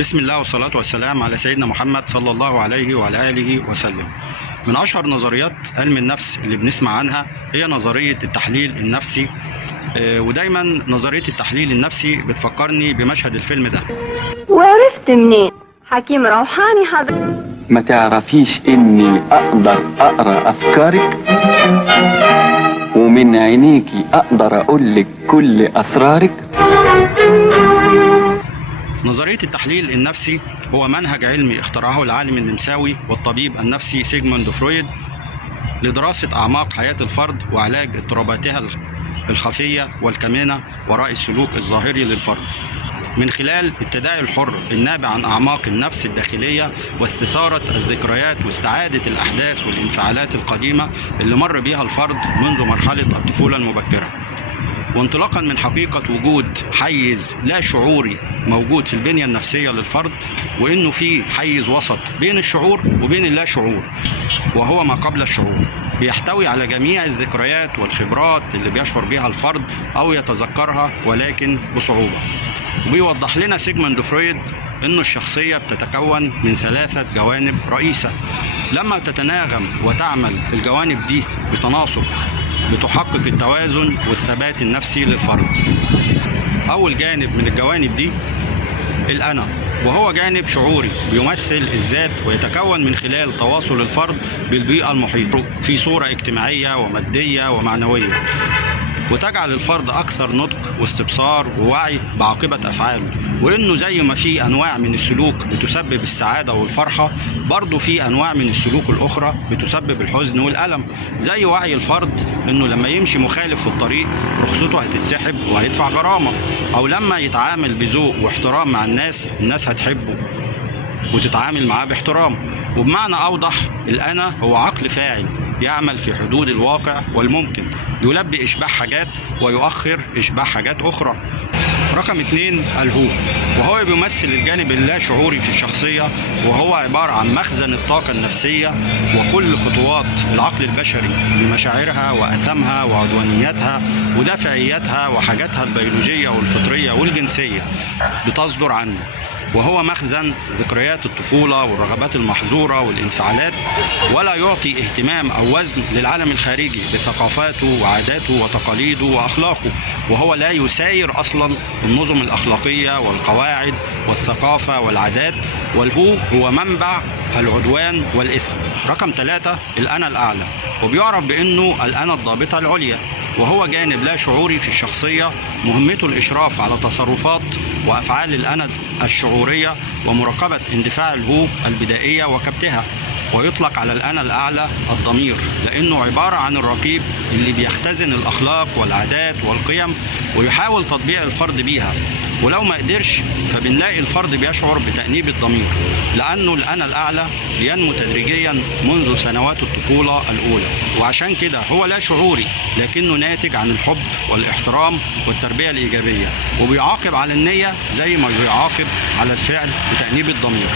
بسم الله والصلاة والسلام على سيدنا محمد صلى الله عليه وعلى آله وسلم. من أشهر نظريات علم النفس اللي بنسمع عنها هي نظرية التحليل النفسي. ودايما نظرية التحليل النفسي بتفكرني بمشهد الفيلم ده. وعرفت منين؟ حكيم روحاني حضرتك. ما تعرفيش اني اقدر اقرا افكارك، ومن عينيكي اقدر اقولك كل اسرارك. نظرية التحليل النفسي هو منهج علمي اخترعه العالم النمساوي والطبيب النفسي سيغموند فرويد لدراسة أعماق حياة الفرد وعلاج اضطراباتها الخفية والكمينة وراء السلوك الظاهري للفرد، من خلال التداعي الحر النابع عن أعماق النفس الداخلية واستثارة الذكريات واستعادة الأحداث والانفعالات القديمة اللي مر بها الفرد منذ مرحلة الطفولة المبكرة. وانطلاقا من حقيقة وجود حيز لا شعوري موجود في البنية النفسية للفرد، وإنه في حيز وسط بين الشعور وبين اللا شعور، وهو ما قبل الشعور، بيحتوي على جميع الذكريات والخبرات اللي بيشعر بها الفرد أو يتذكرها ولكن بصعوبة. وبيوضح لنا سيغموند فرويد إنه الشخصية بتتكون من 3 جوانب رئيسة، لما تتناغم وتعمل الجوانب دي بتناسق بتحقق التوازن والثبات النفسي للفرد. أول جانب من الجوانب دي الأنا، وهو جانب شعوري بيمثل الذات ويتكون من خلال تواصل الفرد بالبيئة المحيطة في صورة اجتماعية ومادية ومعنوية، وتجعل الفرد أكثر نضج واستبصار ووعي بعاقبة أفعاله. وإنه زي ما في أنواع من السلوك بتسبب السعادة والفرحة، برضه في أنواع من السلوك الأخرى بتسبب الحزن والألم، زي وعي الفرد إنه لما يمشي مخالف في الطريق رخصته هتتسحب وهيدفع غرامة، أو لما يتعامل بذوق واحترام مع الناس هتحبه وتتعامل معاه باحترام. وبمعنى أوضح، الأنا هو عقل فاعل يعمل في حدود الواقع والممكن، يلبي إشباع حاجات ويؤخر إشباع حاجات أخرى. رقم 2 الهو، وهو بيمثل الجانب اللا شعوري في الشخصية، وهو عبارة عن مخزن الطاقة النفسية وكل خطوات العقل البشري بمشاعرها وأثامها وعدوانياتها ودافعياتها وحاجاتها البيولوجية والفطرية والجنسية بتصدر عنه. وهو مخزن ذكريات الطفولة والرغبات المحظورة والانفعالات، ولا يعطي اهتمام أو وزن للعالم الخارجي بثقافاته وعاداته وتقاليده وأخلاقه، وهو لا يساير أصلا النظم الأخلاقية والقواعد والثقافة والعادات، والهو هو منبع العدوان والإثم. رقم 3 الأنا الأعلى، وبيعرف بأنه الأنا الضابطة العليا، وهو جانب لا شعوري في الشخصية مهمته الإشراف على تصرفات وأفعال الأنا الشعورية ومراقبة اندفاع الهو البدائية وكبتها. ويطلق على الأنا الأعلى الضمير، لأنه عبارة عن الرقيب اللي بيختزن الأخلاق والعادات والقيم ويحاول تطبيع الفرد بيها، ولو ما قدرش فبنلاقي الفرد بيشعر بتأنيب الضمير، لأنه الأنا الأعلى بينمو تدريجيا منذ سنوات الطفولة الأولى. وعشان كده هو لا شعوري، لكنه ناتج عن الحب والاحترام والتربية الإيجابية، وبيعاقب على النية زي ما بيعاقب على الفعل بتأنيب الضمير.